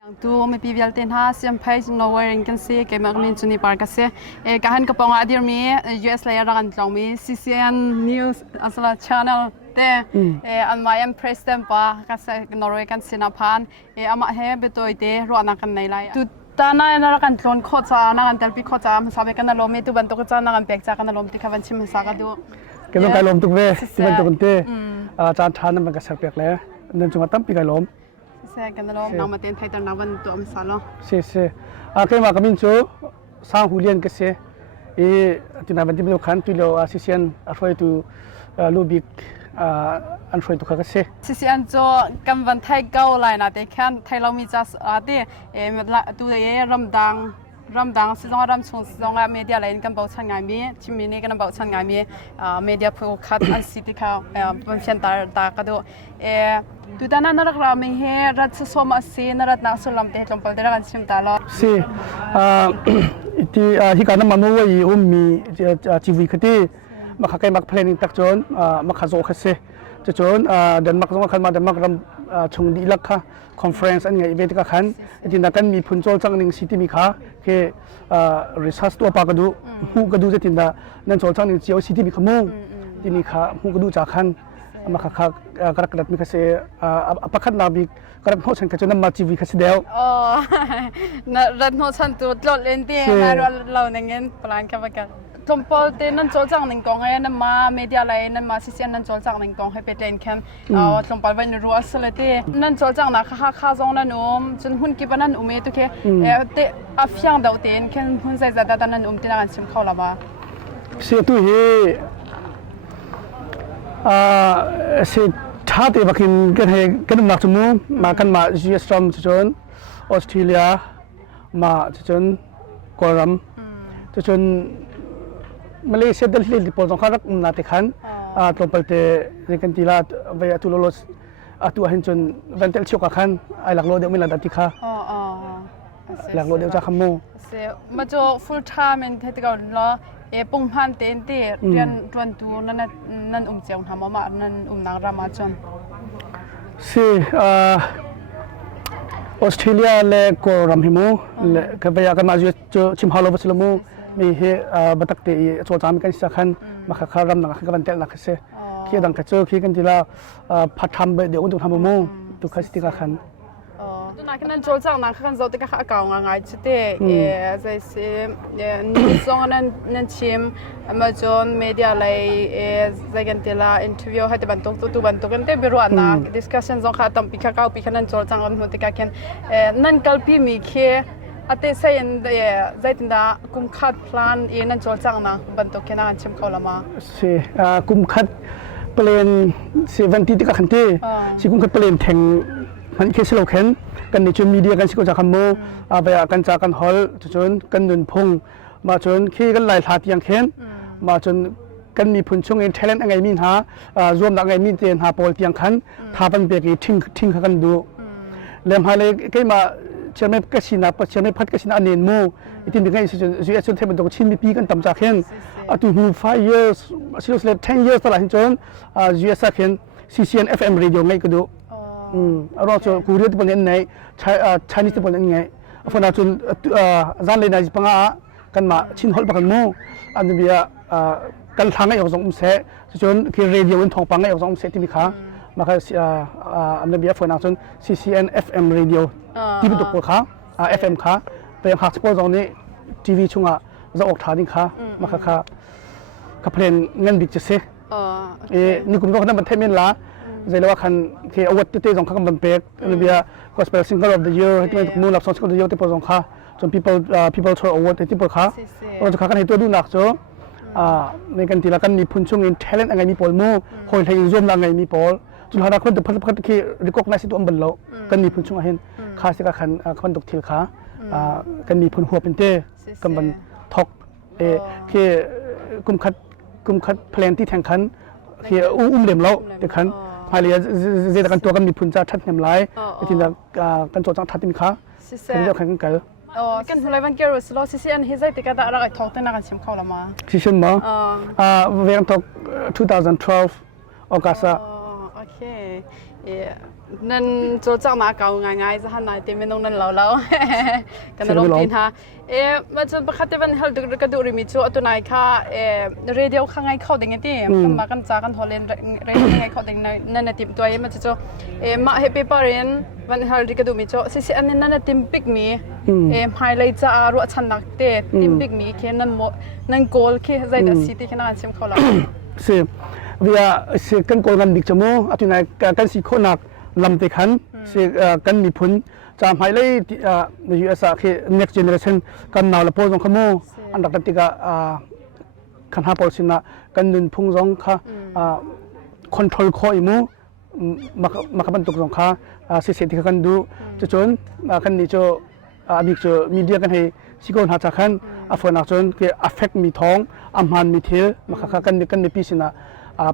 Tu me pivial ten ha siam phai nowhere in can see ke magmin chuni park ase e kahan ka ponga adir mi US layer ran tlong mi CCN news asala channel te an mayam press them pa ka sa Norway kan sinaphan e ama he betoite ro ana kan nei lai tu tana na kan tlon kho cha na kan talpi kho cha ma sabe kan lo me tu ban to cha na kan pek cha kan lom ti khawan chim sa ka du ke no kai lom tu ve ti ban to kan te cha than na ka sak pek le nan chuma tam pi kai lom se kan lo na ma ten thai tar na ban to am sa lo se ke ma kamin chu sang hulian ke se e tina ban ti bu khan tu lo assistant afoi tu lubik an foi tu ka se CCN cho kam van thai gao lai na te khan thai lo mi cha ate e tu e ramdang sizong ram chung sizong media lain kan bau chan ngai mi chimi ne kan bau chan ngai mi media phu khat an city kha function tar ta ka do e tu dana na ra me he rat so ma se na rat na so lam te tlom pal de ra kan sim ta lo se iti hi kana manu wai ummi tv khati ma kha kai mak planning tak chon ma kha zo kha se chon denmark zong khan ma denmark ram chung di lak kha conference an ngai event ka khan tin da kan mi phun chol chang ning city mi kha ke research to pa ka du hu ka du je tin da nan chol chang ning chiao city mi khamu tin ni kha hu ka du cha khan ma kha kha karak rat mi kha se apakhat na bi karak ho chan ka chon ma tv kha se deu na rat no chan tu tlot len ti na lo nengen plan ka ba ka tompol te nan chol chang ning kong ai na ma media lai nan ma CCN nan chol chang ning kong he peten khan tompol vai ru asalate nan chol chang na kha zong na nom chun hun ki banan ume tu ke te afyang dau ten khan hun sai za da nan te na kan sim khaw la ba se tu he se tha te bakin kan he kan nak chumu ma kan ma US from chon Australia ma chon koram chon Malaysia Delhi di pol jong kharak na te khan topal te rekan tila vai atu lolos atu hin chon ventel chok khan ai lak lo de mila dati kha lak lo de cha khamu se ma jo full time in the ga lo e pung han ten te rian twan tu nan cheung ha ma nan nang ra ma chon se Australia le ko ram himu le ka vai ka ma ju chim halo baslamu mi he batak te cho cham kan sa khan ma kha kha ram na kha ban tel na kha se khi dang ka cho khi kan tila phatham be de un tu tham mu tu kha sti ka khan tu na kan chol chang na khan zo te ka ka nga ngai chite e zai se ni song nan chim Amazon media lai e zai kan tila interview ha te ban tok tu ban tok kan te biru na discussion zong kha tam pi kha ka pi khan chol chang am nu te ka ken nan kalpi mi khe ate sayin zaitinda kumkhat plan nan chol chang na banto kena chim kholama se kumkhat plan 70 ti ka khante si kumkhat plan theng han ke selo khen kan ni chu media kan siko ja khammo abaya kan cha kan hol chon kan nun phung ma chon khi kan lai tha tiang khen ma chon kan mi phun chung in talent angai min ha zom da angai min ten ha pol tiang khan tha ban be ki thing kha kan du lem ha le ke ma chairman kasina pa chairman phat kasina anen mo itin dingai US theben to chin mi pi kan tam cha khen atu 5 years seriously 10 years tala hin chon US khen CCN FM radio ngai kudu aro cho kurit pon nei Chinese pon ngai afona chun zan le na panga kan ma chin hol pakan mo an bia kan thanga yo jong se chon ki radio in thong panga yo jong se ti mi kha ma kha amna bia phona chun CCN FM radio TV to kha FM kha pe ha sport zone ni TV chunga za ok thani kha ma kha ka plan ngan big che se ni kum ko na ban themen la zailawa khan ke awat te jong kha kam ban pek ni bia gospel single of the year hitme mu lap song of the year te po jong kha chon people throw award te po kha o kha kan he to du nak cho nei kan tila kan ni phun chung in talent angai mi pol mu hoi thai zom la ngai mi pol chun hara khon te phat ki recognize to ambal lo kan ni phun chung a hen kha se ka khan khon dok thil kha kan ni phun huap te kan ban thok ke kumkhat plan ti thang khan ke lem lo te khan halia je kan to kan ni phun cha that nem lai tin da kan cho chang that mi kha kan jo khan kan kan hulai van kero slo CCN hizai te ka da ra thok te na kan sim khaw lama season ma ve kan thok 2012 August okay นั่นโจจ้างมาเก่าง่ายๆจะหันไหนตีไม่ต้องนั่นเรากันลองตีนฮะมาจนประคัตวันฮัลดูกระดูริมิจูตัวนายค่ะเรดิโอข้างไงเข้าเด้งที่มากันจากกันทอเลนเรดิโอข้างไงเข้าเด้งนั่นติมตัวมันจะโจมาเฮปปี้ปารินวันฮัลดูกระดูมิจูสิอันนี้นั่นติมปิกมีไฮไลท์จะรัวชันนักเตะติมปิกมีแค่นั่นโกลแค่ใจแต่สิที่แค่นั้นชิมเขาละเสียวิอาเสียกันโกลกันดิกจมูอัตุนายกันสิโคนักลำเตขันเสียกันมีพุนจามไฮไลท์ในยูเอสคือ next generation กันนาวละโพสงขโมอันดับติกาขันหาพอสินะกันนุนพุงสงค่ะcontrol ข้ออิมูมาขับบันตุกสงค่ะเสียที่กันดูจะจนกันนี่จะมีจะมีเดียกันให้สิโกนหาจากขันฝนนักจนคือ affect มีท้องอัมพันมีเทลมาขับกันมีปีสินะ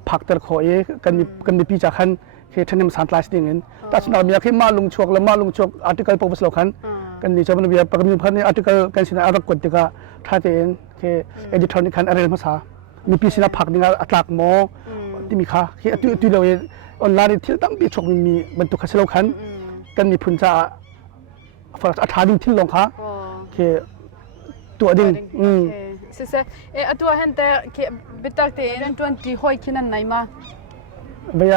ผักเตอร์ข้อกันมีปีจากขันคือท่านยังสันตลาดดิ่งเงินแต่ฉันเอาเมียขึ้นมาลงชกแล้วมาลงชกอาร์ติเคิลพบสโลคันกันนี่จะเป็นเบียร์ปกติพันนี้อาร์ติเคิลกันสินะอาร์กดติกาท่าเต็นคือเอดิทอนิคันอะไรภาษามีปีสินะผักนี่ก็อัตลักษณ์หมอที่มีค่าคือตัวเราออนไลน์ที่ตั้งปีชกมีบรรทุกสโลคันกันมีพุนจ่าฝรั่งอัฐาดิ่งที่ลงค่ะคือตัวดิ่งเสียตัวเห็นแต่คือบิดตักเตน20ห้อยขึ้นนั่นไหนมาเบีย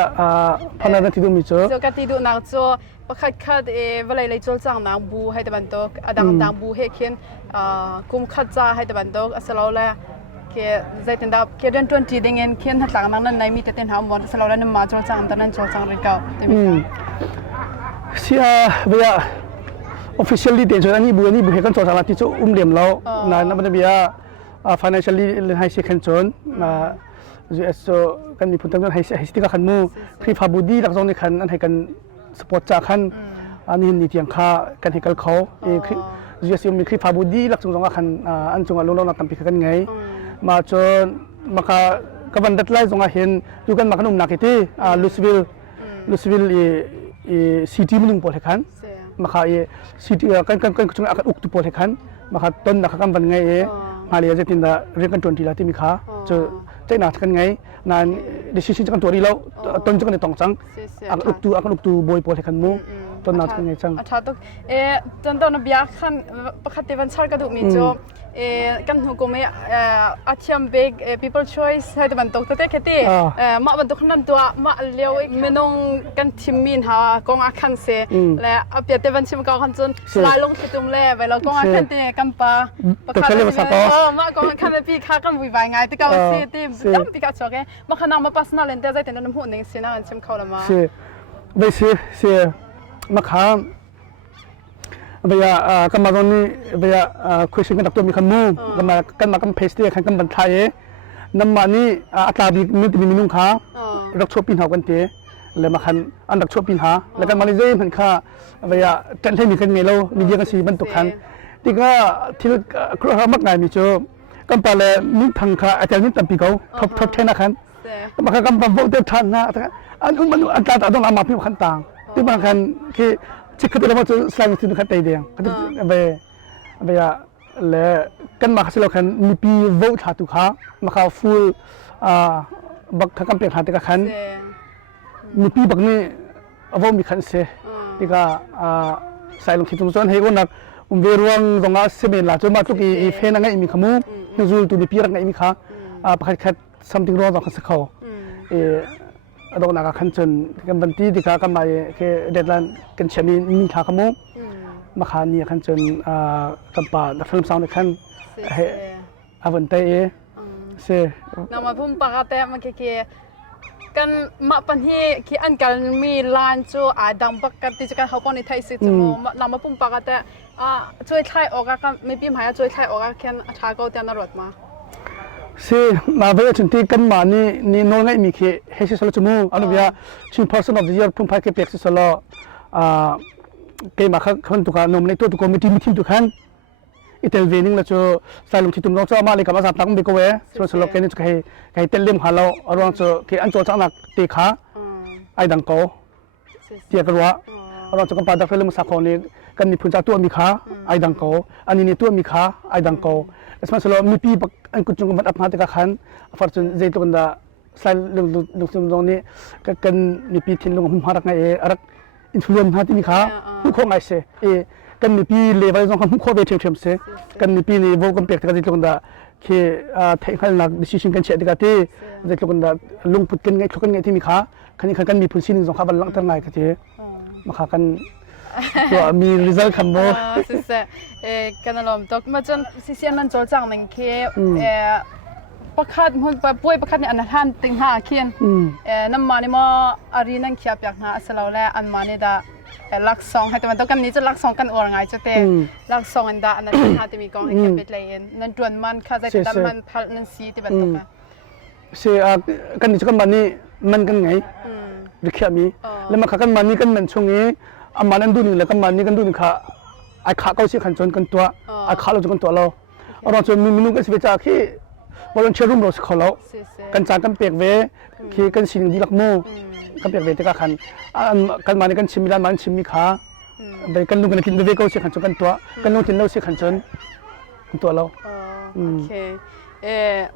พันธุ์ที่ดูมีเจอเจ้ากันที่ดูนักโจประคัดเวลาเลยโจจ้างนางบูให้ตะวันตกดังบูให้เขียนกุมขัดจ้าให้ตะวันตกสโลเลยคือใจตินดาคือเดือน20ดิ่งเงินเขียนหัดหลังนั้นในมีแต่เต็นหาหมดสโลเลยนั่นมาโจจ้างตอนนั้นโจจ้างเรื่องเก่าเสียเบีย officially เดี๋ยวนี้บูให้กันโจจ้างที่โจเดียมเรานั่นเป็นเบีย financially ให้เสียขันโจนUS กันมีผลตั้งแต่ให้สติกาขันมูคลิปฮาบูดีหลักทรงในขันอันให้กันสปอร์ตจากขันอันนี้นี่เตียงค่ากันให้กันเขาUS มีคลิปฮาบูดีหลักทรงขันอันจงอาลงเราตั้งปีกันไงมาจนมาค่ะกับวันดัดไล่จงอาเห็นดูกันมาขนมนักที่ลูสวิลซิตี้มันนุ่งปอดให้ขันมาค่ะซิตี้กันจงอากันอุกตุปอดให้ขันมาค่ะต้นนักกันวันไงมาเลยจะตินดาเรียกกัน20ละที่มีค่าจะใจหนากันไงนั่นดิฉันจะกันตัวนี้แล้วต้นจะกันในตองจังอักลุกตูบอยปอดให้กันมูต้นหนากันไงจังถ้าตุกจนตอนนี้ขันปกติวันชาร์กระดูกมีโจกันหูกูไม่อาชีพเบก people choice ให้ตะวันตกแต่แค่ที่มาวันตกนั้นตัวมาเลี้ยวไม่น้องกันทิมมินหากองอาคันเสและอาเปียเตวันชิมกองคันจนสลายลงที่ตุ้มเล่ไปแล้วกองอาคันที่กันปะประคันเลยภาษาต่อมากองอาคันปีข้ากันวิ่งไปไงที่เขาเสียที่ดั้มปีข้าชอบแกมาขนาดมาปัสนาเลนเตอร์ใจแต่น้ำหูหนึ่งเสียนะชิมเขาละมาเสียไม่เสียมาข้ามเบียกันมาตอนนี้เบียคุยสิ่งกันตักตัวมีคำมูกันมากันเพสตี้กันบรรทัยน้ำมันนี่อัตราบีมีนุ่งขารักชอบปีนหากันเตะเลยมาคันอันรักชอบปีนหาแล้วกันมาเลเซียมันค่าเบียจันทร์มีกันไงเรามีเยอะกันสีบรรทุกคันที่ก็ที่ครัวมักง่ายมีเจอกันไปเลยมีทางค่าอาจารย์มีตั้งปีเขาทบเทนกันมาคันกันไปโวเตอร์ทันนะอันมันอัตราต้องเอามาพิมพ์ขันต่างที่บางคันคือชิคกี้พายเราจะสร้างสิ่งที่เขาเตะเดียงก็จะเบียเลยกันมาสิเราคันมีปีโหวตหาตุกขามาเขาฟูลบักกันเปลี่ยนหาตุกขันมีปีบักนี้โหวตมีขันเสียที่ก็ใส่ลงที่ตรงส่วนให้คนนักเวรวงตรงนั้นเสมีหลาจนมาตุกีเฟนังไงมีขมูนจูตุมีปีรังไงมีขาประคัดคัด something wrong ตรงสักเขาดอกนักขันจนกันบันทีที่กันมาคือเด็ดลันกันเชมีมีขาขมูมาขานี่ขันจนกันป่าดักฟิล์มซาวน์ในขันเฮอวันเตยเสียน้ำมาพุ่มปากแต่มันคือกันมาปัญหาคืออันกันมีลานจูดังบักกันที่จะกันเขาปนในไทยสิจมูกน้ำมาพุ่มปากแต่ช่วยไทยออกกันไม่ปีหมายช่วยไทยออกกันแค่ทาเกาเตียนรถมาเสียมาเวลาจนที่กันมานี่น้องไงมีคือเฮชิสโลจมูกอันนี้ว่าชิม person of the year พุ่มพายคือเป็กซิสโลเกมาคนตุกานมในตัวตุกมีทีมตุกันอิตาลีนิ่งแล้วจะสายลงที่ตุ้มน้องจะมาเลยกับมาสับตั้งบิ๊กเวส่วนสโลแกนี่จะให้เตลิมหาเราอารมณ์จะคืออันโจจังนักตีขาไอ้ดังโกเทียกันว่าอารมณ์จะกันปาดักเฟลมาสักคนนี้กันมีพุ่งจากตัวมีขาไอ้ดังโกอันนี้ตัวมีขาไอ้ดังโกแล้วสมัยสโลมีปีอันกุจงกันอัพมาติกาขันฟอร์จูนใจตัวกันดา ใส่ลุงสมตรงนี้ก็กันมีปีทิ้งลงหุ่มหารักไงรักอินฟลูเอนซ์ฮะที่มีขาผู้คงไงเสกันมีปีเลเวลตรงหุ่มข้อเวทีเทียมเสกันมีปีนี้วงกันเปียกกันที่ตรงนั้นคือเทคนิคหลัก decision กันเช็ดดีกันที่ที่ตรงนั้นลุงพูดกันไงทุกกันไงที่มีขาคันนี้กันมีพื้นที่หนึ่งสองขาบันลังตั้งไงกันที่มาขากันตัวมี result คำโบกันอารมณ์ตกมาจนสิเสียนั้นโจจังหนึ่งคือประคัดมันป่วยประคัดเนี่ยอันนั้นติงหาเขียนน้ำมันนี่มาอารีนั่งเขียบอยากหาสลาวแล้วอันมันนี่ดาลักซองให้แต่มันต้องกันนี้จะลักซองกันอวงไงจะเตะลักซองอันดาอันนั้นหาจะมีกองให้เขียบไปเลยนั่นจวนมันข้าจะแต่มันพัลนั่นสีที่เป็นตกนะเสียกันนี้จะกันมันนี่มันกันไงหรือแค่มีแล้วมาขากันมันนี่กันมันช่วงนี้อามันนั่นดูนี่แล้วกันมันนี่กันดูนี่ค่ะไอ้ขาเขาเสียขันจนกันตัวไอ้ขาเราจะกันตัวเราเราจนมีนุ่งกันสิเวจากที่วันนั้นเชื่อรุ่มเราเขาแล้วกันจากกันเปียกเวคือกันสิ่งดีลักโมกันเปียกเวที่กันกันมาในกันชิมมีร้านมันชิมมีขาไปกันลุงกันกินเวก็เสียขันจนกันตัวกันลุงกินเราเสียขันจนตัวเราโอเค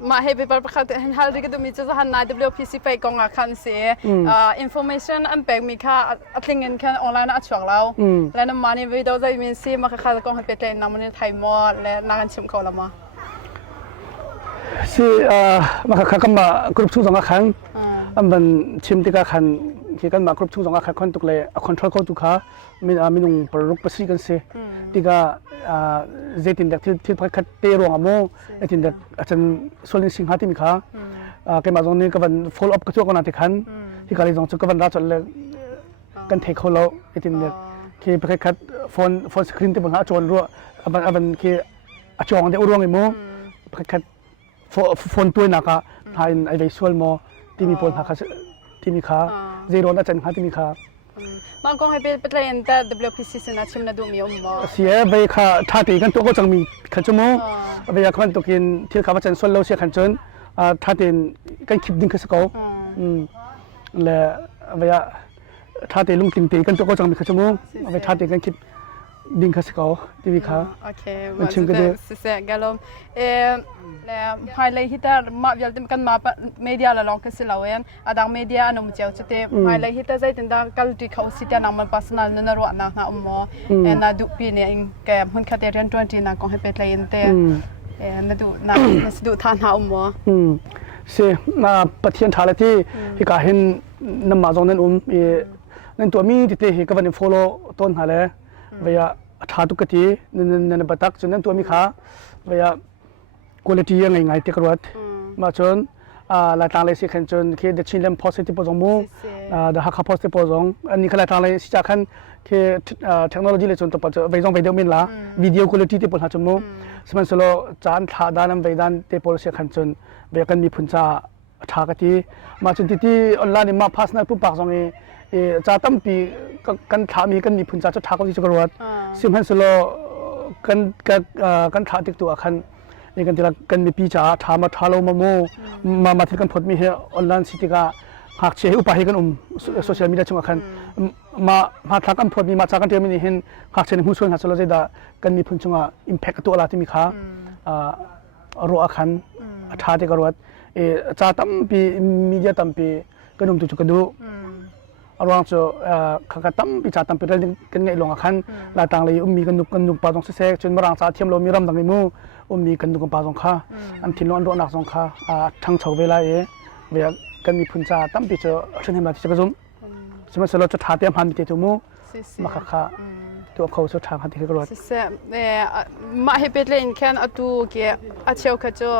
มาให้ไปประคับเห็นฮาริกดูมีจุดหันนาย WPC ไปกองอาคารเสียinformation อันแปลกมีค่าอัดลิงก์เงินแค่ออนไลน์อัดช่วงเราและน้ำมันนี่วิดีโอจะมีซีมาค่ากองให้เป็นเลยน้ำมันไทยมอและนักชิมเขาละมาสิมาคักกันมากรุ๊ป2 อาคารมันชิมที่กันคันที่กันมากรุ๊ป2 อาคารคนตุกเลยคอนโทรลเขาตุกขามีนุ่งปรุกภาษีกันเสียที่กันเจตินเด็กที่พักเตะรวงอ่ะโม่เจตินเด็กอาจารย์ส่วนสิงหาที่มีขาแกมาตรงนี้ก็เป็น follow up กระทรวงกันนั่นที่ขันที่การเรียนจบก็เป็นราชเลยกันเทคเขาแล้วเจตินเด็กที่พักโฟนสกรีนที่บนหาจวนรัวอันคือจองเด็กรวงไอ้โม่พักโฟนตัวนักถ่ายไอวิชวลโมที่มีผลพักที่มีขาเจโรนอาจารย์ขาที่มีขาบางกองให้เป็นเลยแต่ WPC สนับสนุนดูมีมอเสียไปค่ะท่าตีกันตัวก็จังมีขันจมูกไปอยากมันตัวกินที่เขาว่าจะส่วนเราเสียขันจนท่าตีกันคลิปดิ้งขึ้นสกอและไปอยากท่าตีลุงติงตีกันตัวก็จังมีขันจมูกไปท่าตีกันคลิปดิ้งขึ้นสกอที่มีขาโอเคมันชิมกันเสียกันลมแล้วภายในที่แต่มาเวลากันมาเมีเดียละลองกันสิเราเองดังเมีเดียนุ่มเจ้าจะเตะภายในที่แต่ใจถึงดังกัลที่เขาสิจะนำมัน personal นั่นรัวนะน่าดูปีนี้แกมันคัดเรียน20นะก็ให้เป็นเลยเตะน่าดูทานหาเสียน่าปฏิญาณที่การเห็นน้ำมาจงนั้นนั่นตัวมีที่เตะก็วันนี้ follow ต้นหาเลยเวียท่าตุกตินั่นบัตักจนนั่นตัวมีขาเวียquality ยังไงที่กรวดมาจนลายทางเลยสิขันจนคือเด็กชินเล่ม positive ปองมูเด็กฮัก positive ปองอันนี้คือลายทางเลยสิจากขันคือเทคโนโลยีเลยจนตัวปัจจุบันวิดีโอมินละวิดีโอ quality ที่ปนหาจมูกสมัยสโลจานท่าด้านนั้นวิดานที่ปนสิขันจนเวียกันมีพุนจ่าท่ากติมาจนที่ออนไลน์มา personal ผู้ปากตรงนี้จ่าตั้มปีกันท่ามีกันมีพุนจ่าจะท่าก็ที่จะกรวดสมัยสโลกันท่าติดตัวขันนี่กันที่เรากันมีปีจ่าทำมาทาเรามาที่กันพอดมีเฮออนไลน์สิที่ก็หากเชื่ออุปาหิกันโซเชียลมีเดียช่วงกันมาทักกันพอดมีมาจากกันเดียวมีเห็นหากเชื่อหุ้นส่วนหากเราจะได้กันมีผลช่วงอิมแพคตัวอะไรที่มีค่ารอคันท่าที่กรวดจ่าตั้มปีมีเดียตั้มปีกันนุ่มตุจุกดูรวงจะข้าตั้มปีจ่าตั้มปีเรื่องกันไงลงคันลาต่างเลยมีกันนุกปาตรงเสกจนมารังจ่าเทียมเรามีรำดังในมู่มีกันนุกปาตรงข้าอันที่ล้วนหนักตรงข้าทั้งชาวเวลาเวียกันมีพุนจ่าตั้มปีจะเช่นเห็นมาที่จะกระซุ่มสมัยเราจะท่าเทียมพันปีเตจูมู่มาข้าตัวเขาจะท่าพันที่กระโดดมาให้เป็นเล่นแค่อัตุเกี่ยอาเชียวขจร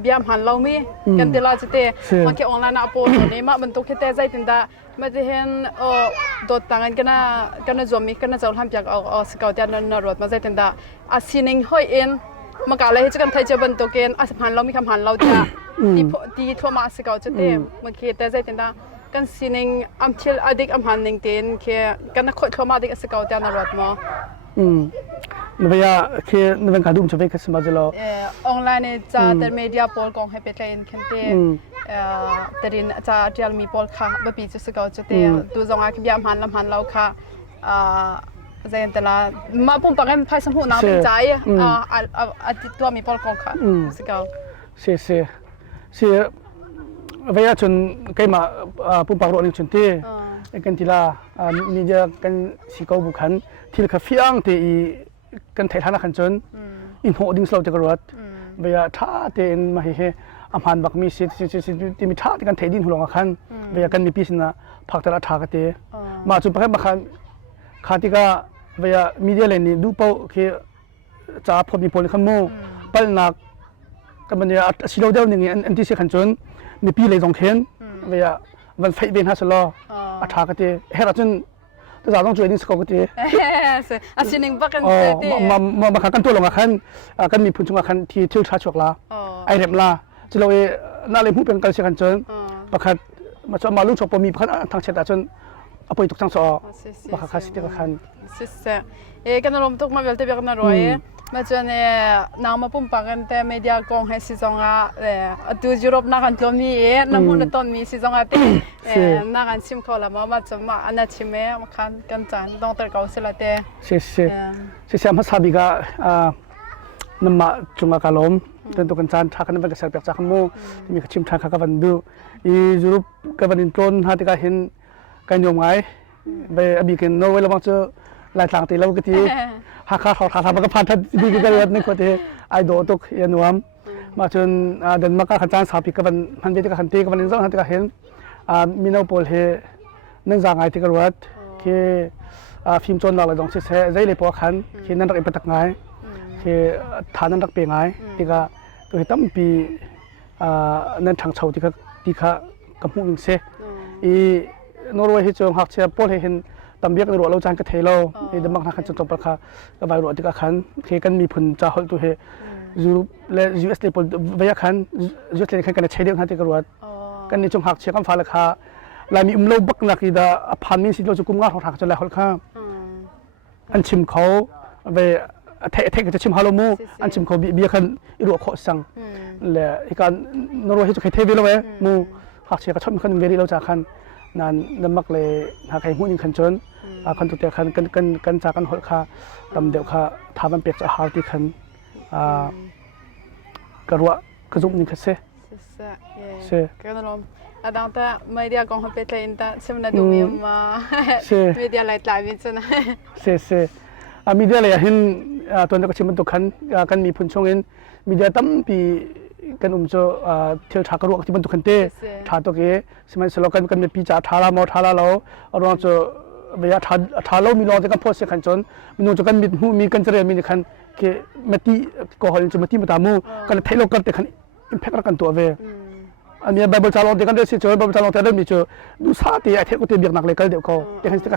เบียมหันเรามีกันเดลาจะเตะมาแค่ออนไลน์อัปโหลดนี่มาบรรทุกแค่แต่ใจตินดามาจะเห็นโดดต่างกันกันจอมีกันจะทำจากเอาสกาวเดียนนรวดมาใจตินดาอาศินิงห้อยเอ็นมากาเลยจะกันไทยจะบรรทุกเอ็นอาสพันเรามีคำหันเราจะดีทั่วมาสกาวจะเตะมาแค่แต่ใจตินดากันศินิงอัมเชลอดีกอัมหันนิงเตนแค่กันนักเข้ามาอดีกสกาวเดียนรวดมานบยาคือนึกการดูมจะไปกันสมัยเราออนไลน์จะแต่เมีเดียโพลกองให้เป็นเลยคันเตแต่ดินจะเรียลมีโพลค่ะแบบปีจะสกาวจะเตดูจงอาคิบยามหันลำหันเราค่ะใจแต่ละมาปุ่มปักให้ไพ่สมหูน้ำเป็นใจตัวมีโพลกองค่ะสกาวเสีย เวียจนใกล้มาปุ่มปากรถนี่จนที่กันทีละมีเดียกันสิเขาบุคันที่ละเฟียงที่กันไทยธนาคารจนอินโฮดิ้งสโลจะกรวดเวียท่าเต็นมาเฮอามันบักมีสิที่มีท่าที่กันไทยดินหัวลงกันเวียกันมีพิษนะพักตลาดท่ากันเตมาจุดพักมาคันขาที่ก็เวียมีเดียเลยนี่ดูเป้าคือจะพอมีผลขันโม่ปัลนักกันมันเนี่ยสิเราเดียวหนึ่งอันที่เสียขันจนมีปีเลยตรงเข็นเวียวันไฟเบนฮัสลออาท่ากันเตเฮรัจนตัวสาวต้องช่วยดิ้งสกอกันเตอาชินิงบักกันเตมาขันกันตัวลงกันกันมีพุ่งชงกันที่ทิวชาชกลาไอเดมลาจะเราน่าเลยผู้เป็นการเสียขันจนประคัดมาชอบมาลูกชอบปมีพันทางเชตาจนเอาไปตุกทางสอประคัดสิเดียกันสิเสกันลมตุกมาเวลที่เบียกันรวยมาจนน้ำมาปุ่มปากกันแต่ไม่ได้กองให้ซีซองดูยุโรปนักกันตัวมีน้ำมันต้นมีซีซองเตนักกันชิมเขาละมาจนมาอันนั้นชิมมากันจานต้องตระก้าวสิละเตเสียมาซาบิกาน้ำมาจุงกาลมจนตัวกันจานทักกันเป็นกระแสเปียกจากขโมมีขชิมทักกันวันดูยุโรปกันวันอินโทรนหาที่ก็เห็นกันยมไงไปอบีกันโนเวลบางเจอหลายต่างตีแล้วก็ทีหากเขาถามมันก็พันทัดดีกันเลยในคนที่ไอโดตุกยันวมมาจนเดินมาก็ขันจานสาบิกันมันเป็นที่ขันตีกันวันนี้ต้องหันที่ก็เห็นมีนเอาโพลเฮนั่งจางไงที่กระวัดที่ฟิล์มจนเราเลยต้องเสียใจเลยพอขันที่นั่นรักเป็นตักไงที่ฐานนั่นรักเป็นไงที่ก็ตัวที่ตั้มปีนั่นทางเช่าที่เขากำพูนึงเสียนอร์เวย์ที่จงหักเชียโพลเห็นตำเบียกในรัวเราจานกระเทเราในดมักนักขันจนตบราคากับใบรัวที่ก็ขันเคกันมีผลจ่าหดตัวเฮยูและยูเอสเลยผลใบขันยูเอสเลยขันกันใช้เดียวกันที่กระวัดกันในจงหักเชียกันฟ้าราคาลายมีเราบักนักอีดาพันมีสิเราจะกุมงาหักจนลายหดข้าอันชิมเขาไปเทก็จะชิมฮาโลมูอันชิมเขาเบียขันอีรัวขอสั่งและอีการนอร์เวย์ที่จะเทวิลเวมูหักเชียก็ชอบมีคนเวรีเราจากขันนั่นน้ำมักเลยหากใครหุ่นยิงขันจนขันตุเตะขันกันจากกันหัวขาตำเดียวขาทำมันเปียกจะหาที่ขันกระรัวกระจุกยิงขัดเซ่กันลมดังแต่ไม่ได้กองเขาเป็นเลยแต่สมัยนั้นดูมีมาไม่ได้อะไรหลายวิจนะเซ่มีเดียอะไรเห็นตัวนักชิมมันตุกขันกันมีพุ่นชงเงินมีเดียตั้มปีกันจะเที่ยวทักรัวที่มันตุกันเตะทักตัวเก๋สมัยสโลกันมีปีจ่าทัลามาทัลาเราเราจะเวลาทัลเรามีรอที่กันพอเสียขันจนมีนู่นจะกันมีกันจะเรียนมีขันเกมาตีก็หอยจะมาตีมาตามูกันเทโลกันแต่ขันอิมแพคกันตัวเวอันนี้ไบเบิลจาลองที่กันเดียวสิเจอไบเบิลจาลองแต่เดิมมีเจอดูซาตีไอเทก็เตียบหนักเลยกันเดียวเขาแต่ขันที่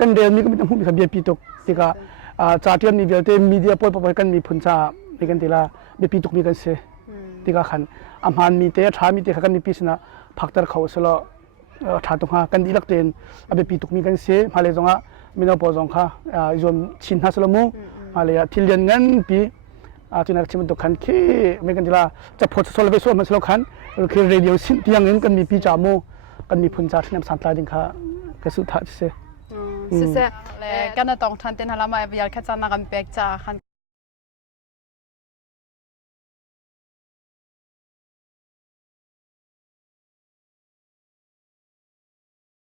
กันเดียวมีก็มีตั้งหูมีขันเบียปีตุกที่ก็จ่าเทียมมีเดียวเตมีเดียปอยปอยกันมีผลจ่ามีกันทีละเบียปีตุกมีกันเสียที่ก็ขันอามันมีเตะท้ามีเตะกันมีพิษนะพักตะเขาสละท้าตรงหากันดีลักเตนอาเบปีตุกมีกันเสียมาเลยตรงอ่ะมีน้องปอจงค่ะยอมชินฮัสละมูมาเลยทิลเลียนเงินปีที่นักชิมตุกขันขี้ไม่กันทีละจะพอสโลเวสโซมันสโลขันคือเรดิโอสินที่ยังเงินกันมีปีจามูกันมีพุนจ่าที่นำสันตาดิงค่ะกระสุนทัดเสียเสียเลยกันต้องทันเต็นฮาลามาเบียร์แค่จะนักกันเปียกจ่าขัน